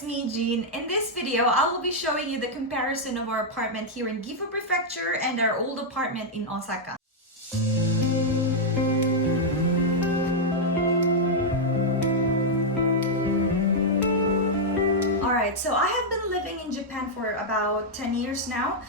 it's me, Jean. In this video, I will be showing you the comparison of our apartment here in Gifu Prefecture and our old apartment in Osaka. Alright, so I have been living in Japan for about 10 years now.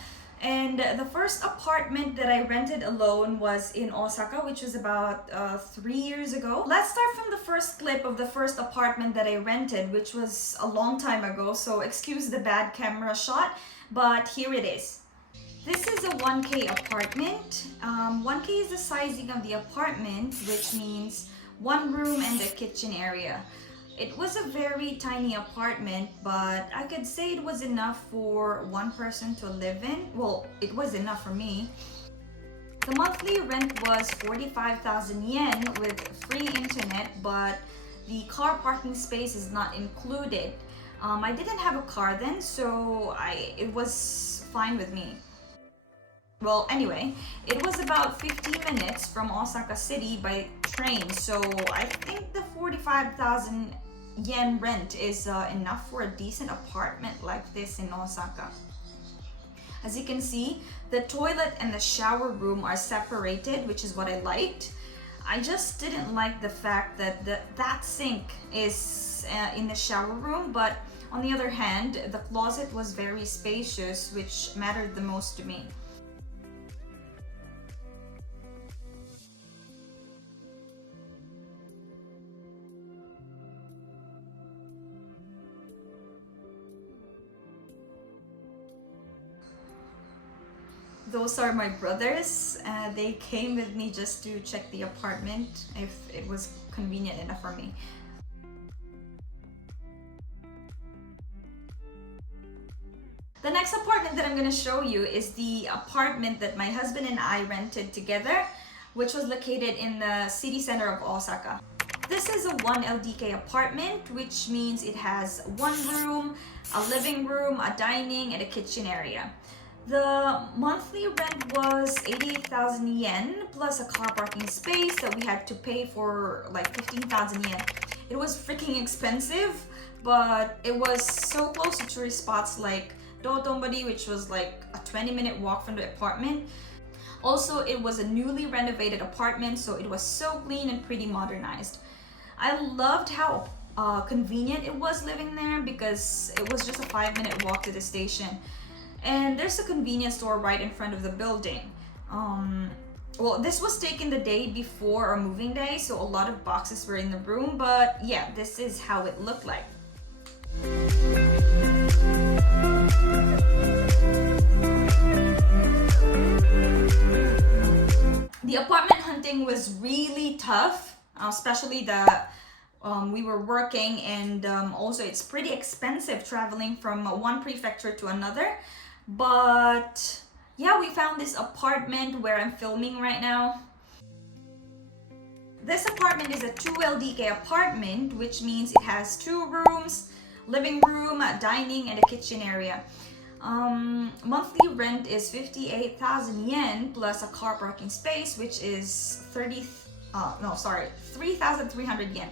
And the first apartment that I rented alone was in Osaka, which was about 3 years ago. Let's start from the first clip of the first apartment that I rented, which was a long time ago, so excuse the bad camera shot, but here it is. This is a 1K apartment. 1K is the sizing of the apartment, which means one room and a kitchen area. It was a very tiny apartment, but I could say it was enough for one person to live in. Well, it was enough for me. The monthly rent was 45,000 yen with free internet, but the car parking space is not included. I didn't have a car then, so it was fine with me. Well, anyway, it was about 15 minutes from Osaka City by train, so I think the 45,000 yen rent is enough for a decent apartment like this in Osaka. As you can see, the toilet and the shower room are separated, which is what I liked. I just didn't like the fact that that sink is in the shower room, but on the other hand, the closet was very spacious, which mattered the most to me. Those are my brothers. They came with me just to check the apartment if it was convenient enough for me. The next apartment that I'm going to show you is the apartment that my husband and I rented together, which was located in the city center of Osaka. This is a 1 LDK apartment, which means it has one room, a living room, a dining, and a kitchen area. The monthly rent was 88,000 yen plus a car parking space that we had to pay for like 15,000 yen. It was freaking expensive, but it was so close to tourist spots like Dotonbori, which was like a 20-minute walk from the apartment. Also, it was a newly renovated apartment, so it was so clean and pretty modernized. I loved how convenient it was living there because it was just a 5-minute walk to the station. And there's a convenience store right in front of the building. Well, this was taken the day before our moving day, so a lot of boxes were in the room, but yeah, this is how it looked like. The apartment hunting was really tough, especially that we were working, and also it's pretty expensive traveling from one prefecture to another. But yeah, we found this apartment where I'm filming right now. This apartment is a 2 LDK apartment, which means it has 2 rooms, living room, a dining, and a kitchen area. Monthly rent is 58,000 yen plus a car parking space, which is 3,300 yen.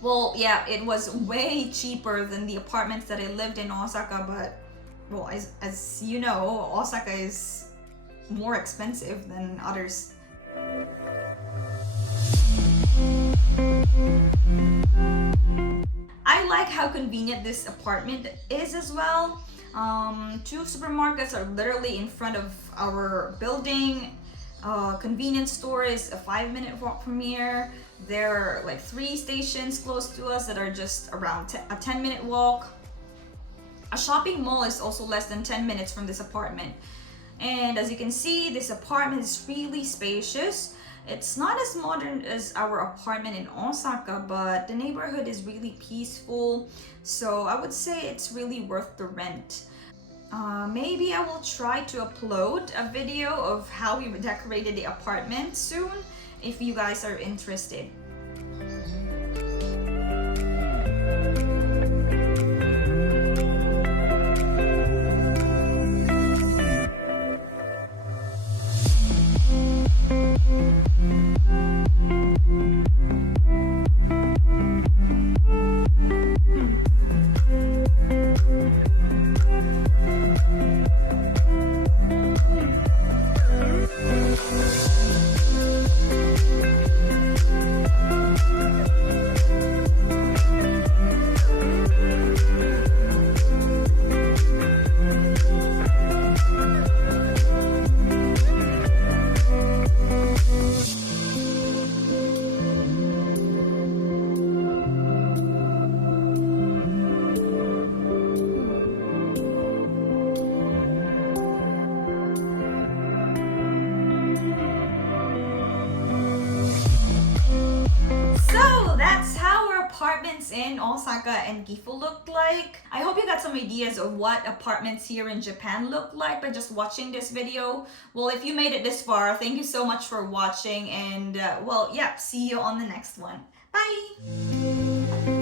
Well, yeah, it was way cheaper than the apartments that I lived in Osaka, but well, as you know, Osaka is more expensive than others. I like how convenient this apartment is as well. 2 supermarkets are literally in front of our building. Convenience store is a 5-minute walk from here. There are like 3 stations close to us that are just around a 10-minute walk. A shopping mall is also less than 10 minutes from this apartment. And as you can see, this apartment is really spacious. It's not as modern as our apartment in Osaka, but the neighborhood is really peaceful. So I would say it's really worth the rent. Maybe I will try to upload a video of how we decorated the apartment soon, if you guys are interested. Osaka and Gifu looked like. I hope you got some ideas of what apartments here in Japan look like by just watching this video. Well, if you made it this far, thank you so much for watching, and well, yeah, see you on the next one. Bye!